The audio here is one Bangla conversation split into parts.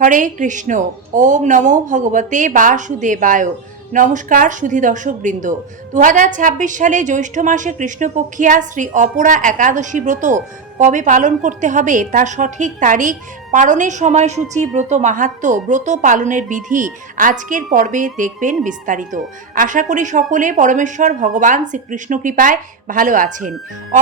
হরে কৃষ্ণ। ওম নমো ভগবতে বাসুদেবায়। নমস্কার সুধী দর্শকবৃন্দ। 2026 সালে জ্যৈষ্ঠ মাসে কৃষ্ণপক্ষিয়া শ্রী অপরা একাদশী ব্রত কবে পালন করতে হবে তার সঠিক তারিখ, পালনের সময়সূচি, ব্রত মাহাত্ম্য, ব্রত পালনের বিধি আজকের পর্বে দেখবেন বিস্তারিত। আশা করি সকলে পরমেশ্বর ভগবান শ্রীকৃষ্ণ কৃপায় ভালো আছেন।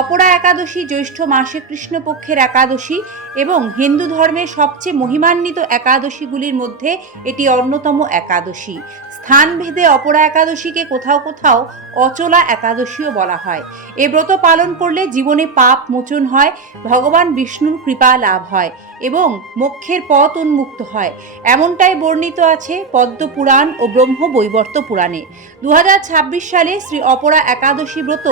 অপরা একাদশী জ্যৈষ্ঠ মাসে কৃষ্ণপক্ষের একাদশী এবং হিন্দু ধর্মের সবচেয়ে মহিমান্বিত একাদশীগুলির মধ্যে এটি অন্যতম একাদশী। স্থানভেদে অপরা একাদশীকে কোথাও কোথাও অচলা একাদশীও বলা হয়। এ ব্রত পালন করলে জীবনে পাপ মোচন হয়, ভগবান বিষ্ণুর কৃপা লাভ হয় এবং মোক্ষের পথ উন্মুক্ত হয়, এমনটাই বর্ণিত আছে পদ্ম পুরাণ ও ব্রহ্ম বৈবর্ত পুরাণে। 2026 সালে শ্রী অপরা একাদশী ব্রত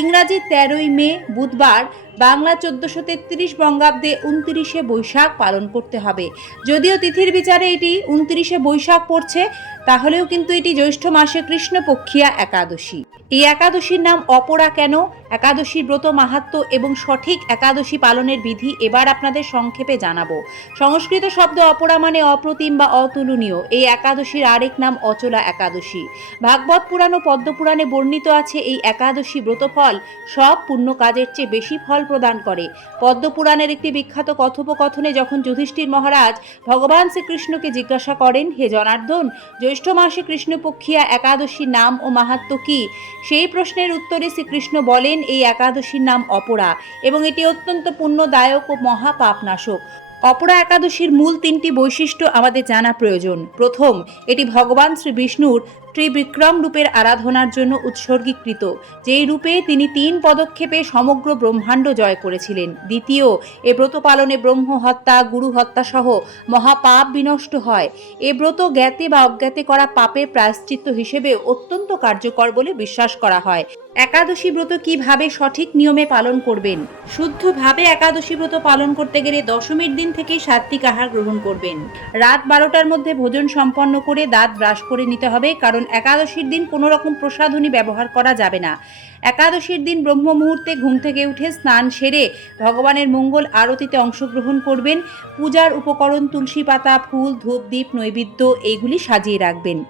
ইংরাজি 13ই মে বুধবার, বাংলা 1433 বঙ্গাব্দে 29শে বৈশাখ পালন করতে হবে। যদিও তিথির বিচারে এটি 29শে বৈশাখ পড়ছে, তাহলেও কিন্তু এটি জ্যৈষ্ঠ মাসে কৃষ্ণপক্ষিয়া একাদশী। এই একাদশীর নাম অপরা কেন, একাদশীর ব্রত মাহাত্ম্য এবং সঠিক একাদশী পালনের বিধি এবার আপনাদের সংক্ষেপে জানাবো। সংস্কৃত শব্দ অপরা মানে অপ্রতিম বা অতুলনীয়। এই একাদশীর আরেক নাম অচলা একাদশী। ভাগবত পুরাণ ও পদ্মপুরাণে বর্ণিত আছে এই একাদশী ব্রতফল সব পুণ্য কাজের চেয়ে বেশি ফল প্রদান করে। পদ্মপুরাণের একটি বিখ্যাত কথোপকথনে যখন যুধিষ্ঠির মহারাজ ভগবান শ্রীকৃষ্ণকে জিজ্ঞাসা করেন, হে জনার্দন, জ্যৈষ্ঠ মাসে কৃষ্ণপক্ষিয়া একাদশীর নাম ও মাহাত্ম্য কি, সেই প্রশ্নের উত্তরে শ্রীকৃষ্ণ বলেন এই একাদশীর নাম অপরা এবং এটি অত্যন্ত পুণ্যদায়ক ও মহাপাপনাশক। অপরা একাদশীর মূল 3টি বৈশিষ্ট্য আমাদের জানা প্রয়োজন। প্রথম, এটি ভগবান শ্রী বিষ্ণুর ত্রিবিক্রম রূপের আরাধনার জন্য উৎসর্গীকৃত, যেই রূপে তিনি 3 পদক্ষেপে সমগ্র ব্রহ্মাণ্ড জয় করেছিলেন। দ্বিতীয়, এ ব্রত পালনে ব্রহ্ম হত্যা, গুরু হত্যা সহ মহাপাপ বিনষ্ট হয়। এ ব্রত জ্ঞাতে বা অজ্ঞাতে করা পাপের প্রায়শ্চিত্ত হিসেবে অত্যন্ত কার্যকর বলে বিশ্বাস করা হয়। একাদশী ব্রত কিভাবে সঠিক নিয়মে পালন করবেন? শুদ্ধভাবে একাদশী ব্রত পালন করতে গেলে দশমীর দিন থেকেই সাত্বিক আহার গ্রহণ করবেন। রাত 12টার মধ্যে ভোজন সম্পন্ন করে দাঁত ব্রাশ করে নিতে হবে, কারণ একাদশীর দিন কোনো রকম প্রসাধনী ব্যবহার করা যাবে না। একাদশীর দিন ব্রহ্ম মুহূর্তে ঘুম থেকে উঠে স্নান সেরে ভগবানের মঙ্গল আরতিতে অংশগ্রহণ করবেন। পূজার উপকরণ তুলসী পাতা, ফুল, ধূপ, দীপ, নৈবেদ্য এইগুলি সাজিয়ে রাখবেন।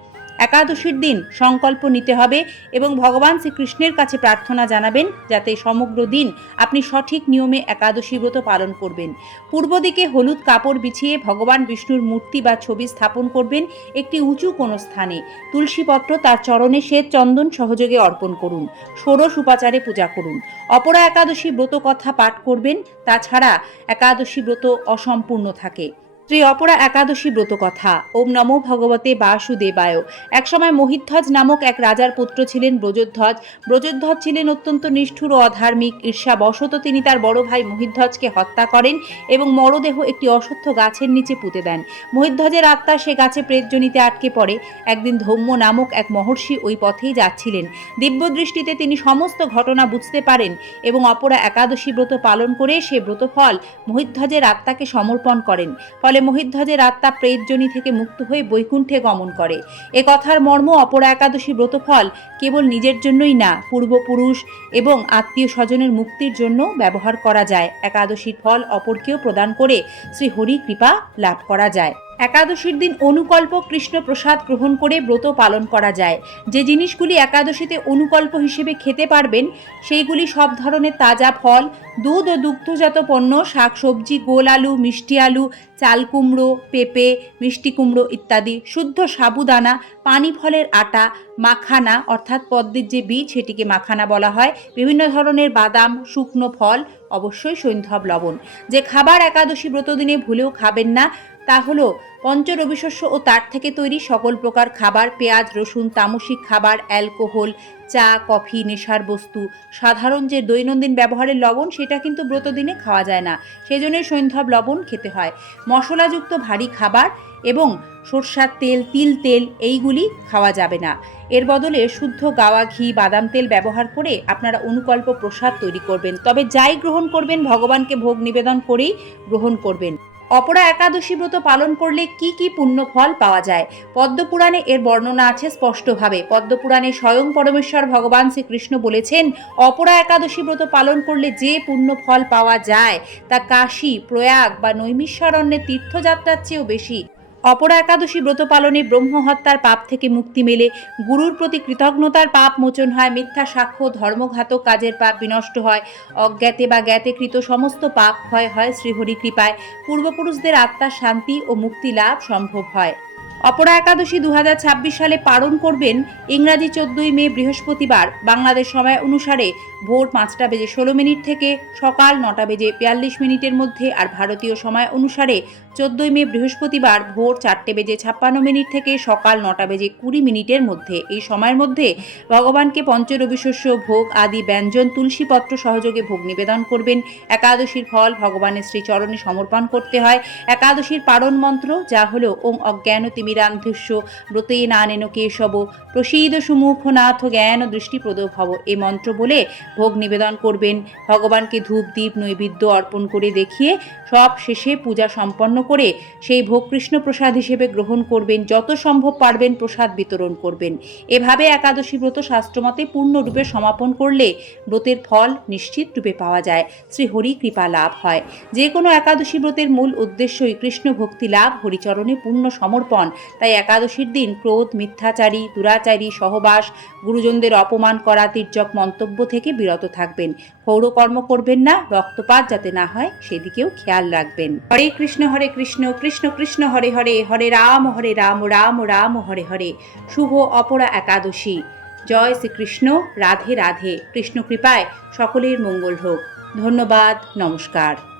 একাদশীর দিন সংকল্প নিতে হবে এবং ভগবান শ্রীকৃষ্ণের কাছে প্রার্থনা জানাবেন যাতে সমগ্র দিন আপনি সঠিক নিয়মে একাদশী ব্রত পালন করবেন। পূর্ব দিকে হলুদ কাপড় বিছিয়ে ভগবান বিষ্ণুর মূর্তি বা ছবি স্থাপন করবেন একটি উঁচু কোনো স্থানে। তুলসীপত্র তার চরণে শ্বেত চন্দন সহযোগে অর্পণ করুন। ষোড়শ উপাচারে পূজা করুন। অপরা একাদশী ব্রত কথা পাঠ করবেন, তাছাড়া একাদশী ব্রত অসম্পূর্ণ থাকে। শ্রী অপরা একাদশী ব্রত কথা। ওম নমো ভগবতে বাসুদেবায়। একসময় মহিধ্বজ নামক এক রাজার পুত্র ছিলেন ব্রজধ্বজ। ব্রজধ্বজ ছিলেন অত্যন্ত নিষ্ঠুর ও অধার্মিক। ঈর্ষাবশত তিনি তার বড় ভাই মহিধ্বজকে হত্যা করেন এবং মরদেহ একটি অশ্বত্থ গাছের নিচে পুঁতে দেন। মহিধ্বজের আত্মা সে গাছে প্রেতজনিতে আটকে পড়ে। একদিন ধৌম্য নামক এক মহর্ষি ওই পথেই যাচ্ছিলেন। দিব্য দৃষ্টিতে তিনি সমস্ত ঘটনা বুঝতে পারেন এবং অপরা একাদশী ব্রত পালন করে সে ব্রতফল মহিধ্বজের আত্মাকে সমর্পণ করেন। ফলে মহিধ্বজের আত্মা প্রেতজনি থেকে মুক্ত হয়ে বৈকুণ্ঠে গমন করে। এ কথার মর্ম, অপরা একাদশী ব্রতফল কেবল নিজের জন্যই না, পূর্বপুরুষ এবং আত্মীয় স্বজনের মুক্তির জন্য ব্যবহার করা যায়। একাদশীর ফল অপরকেও প্রদান করে শ্রী হরি কৃপা লাভ করা যায়। একাদশীর দিন অনুকল্প কৃষ্ণ প্রসাদ গ্রহণ করে ব্রত পালন করা যায়। যে জিনিসগুলি একাদশীতে অনুকল্প হিসেবে খেতে পারবেন সেইগুলি সব ধরনের তাজা ফল, দুধ ও দুগ্ধজাত পণ্য, শাকসবজি, গোল আলু, মিষ্টি আলু, চাল কুমড়ো, পেঁপে, মিষ্টি কুমড়ো ইত্যাদি, শুদ্ধ সাবুদানা, পানি ফলের আটা, মাখানা অর্থাৎ পদ্মের যে বীজ সেটিকে মাখানা বলা হয়, বিভিন্ন ধরনের বাদাম, শুকনো ফল, অবশ্যই সৈন্ধব লবণ। যে খাবার একাদশী ব্রত দিনে ভুলেও খাবেন না তা হলো পঞ্চরবিশস্য ও তার থেকে তৈরি সকল প্রকার খাবার, পেঁয়াজ, রসুন, তামসিক খাবার, অ্যালকোহল, চা, কফি, নেশার বস্তু। সাধারণ যে দৈনন্দিন ব্যবহারের লবণ সেটা কিন্তু ব্রত দিনে খাওয়া যায় না, সেজন্যই সৈন্ধব লবণ খেতে হয়। মশলাযুক্ত ভারী খাবার এবং সরষার তেল, তিল তেল এইগুলি খাওয়া যাবে না। এর বদলে শুদ্ধ গাওয়া ঘি, বাদাম তেল ব্যবহার করে আপনারা অনুকল্প প্রসাদ তৈরি করবেন। তবে যাই গ্রহণ করবেন ভগবানকে ভোগ নিবেদন করেই গ্রহণ করবেন। অপরা একাদশী ব্রত পালন করলে কি কি পুণ্য ফল পাওয়া যায়? পদ্মপুরাণে এর বর্ণনা আছে স্পষ্টভাবে। পদ্মপুরাণে স্বয়ং পরমেশ্বর ভগবান শ্রীকৃষ্ণ বলেছেন, অপরা একাদশী ব্রত পালন করলে যে পুণ্য ফল পাওয়া যায় তা কাশী, প্রয়াগ বা নৈমিষারণ্যের তীর্থযাত্রার চেয়েও বেশি। অপরা একাদশী ব্রত পালনে ব্রহ্ম হত্যার পাপ থেকে মুক্তি মেলে, গুরুর প্রতি কৃতজ্ঞতার পাপ মোচন হয়, মিথ্যা সাক্ষ্য, ধর্মঘাতক কাজের পাপ বিনষ্ট হয়, অজ্ঞাতে বা জ্ঞাতেকৃত সমস্ত পাপ ক্ষয় হয় শ্রীহরি কৃপায়, পূর্বপুরুষদের আত্মার শান্তি ও মুক্তি লাভ সম্ভব হয়। অপরা একাদশী 2026 সালে পালন করবেন ইংরাজি 14ই মে বৃহস্পতিবার বাংলাদেশ সময় অনুসারে ভোর 5:16 থেকে সকাল 9:42 মধ্যে, আর ভারতীয় সময় অনুসারে 14ই মে বৃহস্পতিবার ভোর 4:56 থেকে সকাল 9:20 মধ্যে। এই সময়ের মধ্যে ভগবানকে পঞ্চরবিশস্য ভোগ আদি ব্যঞ্জন তুলসীপত্র সহযোগে ভোগ নিবেদন করবেন। একাদশীর ফল ভগবানের শ্রীচরণে সমর্পণ করতে হয়। একাদশীর পারণ মন্ত্র যা হলো ওং অজ্ঞানতিমিরান্ধস্য ব্রতে নানেন কেশব প্রসীদ সুমুখনাথ জ্ঞান দৃষ্টিপ্রদ ভব, এই মন্ত্র বলে ভোগ নিবেদন করবেন। ভগবানকে ধূপ দীপ নৈবেদ্য অর্পণ করে দেখিয়ে সব শেষে পূজা সম্পন্ন করে সেই ভোগ কৃষ্ণ প্রসাদ হিসেবে গ্রহণ করবেন। যত সম্ভব পারবেন প্রসাদ বিতরণ করবেন। এভাবে একাদশী ব্রত শাস্ত্রমতে পূর্ণরূপে সমাপন করলে ব্রতের ফল নিশ্চিত রূপে পাওয়া যায়, শ্রীহরি কৃপা লাভ হয়। যে কোনো একাদশী ব্রতের মূল উদ্দেশ্যই কৃষ্ণ ভক্তি লাভ, হরিচরণে পূর্ণ সমর্পণ। তাই একাদশীর দিন ক্রোধ, মিথ্যাচারী, দুরাচারী সহবাস, গুরুজনদের অপমান করা, তির্যক মন্তব্য থেকে বিরত থাকবেন। ক্ষৌরকর্ম করবেন না, রক্তপাত যাতে না হয় সেদিকেও খেয়াল রাখবেন। হরে কৃষ্ণ কৃষ্ণ কৃষ্ণ হরে হরে, হরে রাম রাম রাম হরে হরে। শুভ অপরা একাদশী। জয় শ্রীকৃষ্ণ। রাধে রাধে। কৃষ্ণ কৃপায় সকলের মঙ্গল হোক। ধন্যবাদ। নমস্কার।